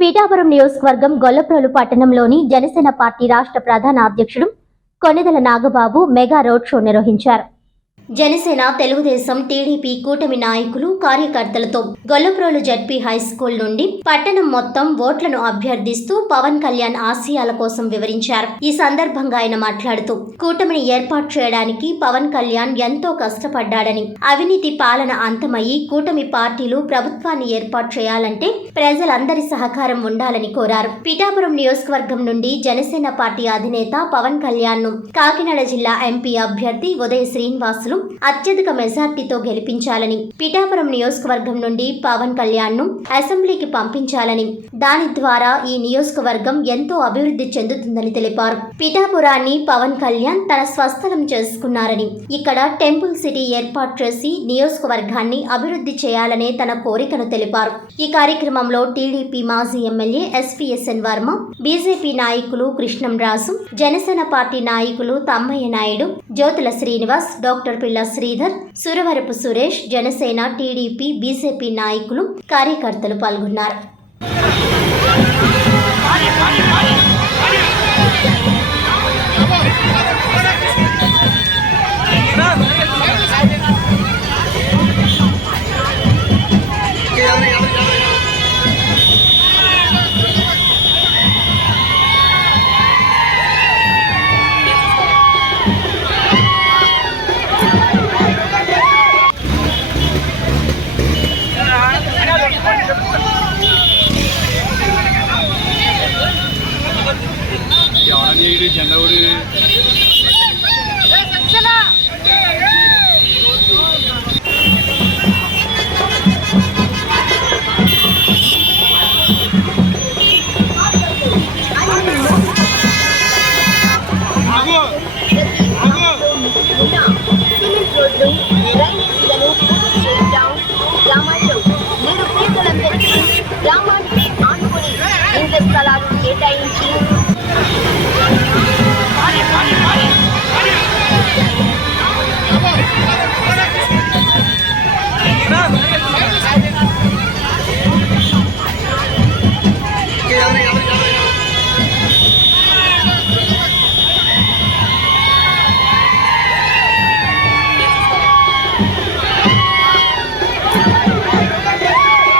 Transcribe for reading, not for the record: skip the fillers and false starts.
పీఠాపురం నియోజకవర్గం గొల్లప్రోలు పట్టణంలోని జనసేన పార్టీ రాష్ట్ర ప్రధాన అధ్యక్షుడు Konidela Nagababu mega road show నిర్వహించారు. జనసేన, తెలుగుదేశం, టీడీపీ కూటమి నాయకులు, కార్యకర్తలతో గొల్లప్రోలు జడ్పీ హైస్కూల్ నుండి పట్టణం మొత్తం ఓట్లను అభ్యర్థిస్తూ పవన్ కళ్యాణ్ ఆశయాల కోసం వివరించారు. ఈ సందర్భంగా ఆయన మాట్లాడుతూ కూటమిని ఏర్పాటు చేయడానికి పవన్ కళ్యాణ్ ఎంతో కష్టపడ్డాడని, అవినీతి పాలన అంతమయ్యి కూటమి పార్టీలు ప్రభుత్వాన్ని ఏర్పాటు చేయాలంటే ప్రజలందరి సహకారం ఉండాలని కోరారు. పీఠాపురం నియోజకవర్గం నుండి జనసేన పార్టీ అధినేత పవన్ కళ్యాణ్ ను కాకినాడ జిల్లా ఎంపీ అభ్యర్థి ఉదయ శ్రీనివాసులు అత్యధిక మెజార్టీతో గెలిపించాలని, పీఠాపురం నియోజకవర్గం నుండి పవన్ కళ్యాణ్ ను అసెంబ్లీకి పంపించాలని, దాని ద్వారా ఈ నియోజకవర్గం ఎంతో అభివృద్ధి చెందుతుందని తెలిపారు. పీఠాపురాన్ని పవన్ కళ్యాణ్ తన స్వస్థలం చేసుకున్నారని, ఇక్కడ టెంపుల్ సిటీ ఏర్పాటు చేసి నియోజకవర్గాన్ని అభివృద్ధి చేయాలనే తన కోరికను తెలిపారు. ఈ కార్యక్రమంలో టీడీపీ మాజీ ఎమ్మెల్యే ఎస్పీఎస్ఎన్ వర్మ, బీజేపీ నాయకులు కృష్ణంరాజు, జనసేన పార్టీ నాయకులు తమ్మయ్య నాయుడు, జ్యోతుల శ్రీనివాస్, డాక్టర్ పిల్ల శ్రీధర్, సురవరపు సురేష్, జనసేన, టీడీపీ, బీజేపీ నాయకులు, కార్యకర్తలు పాల్గొన్నారు. జెండా ఊడి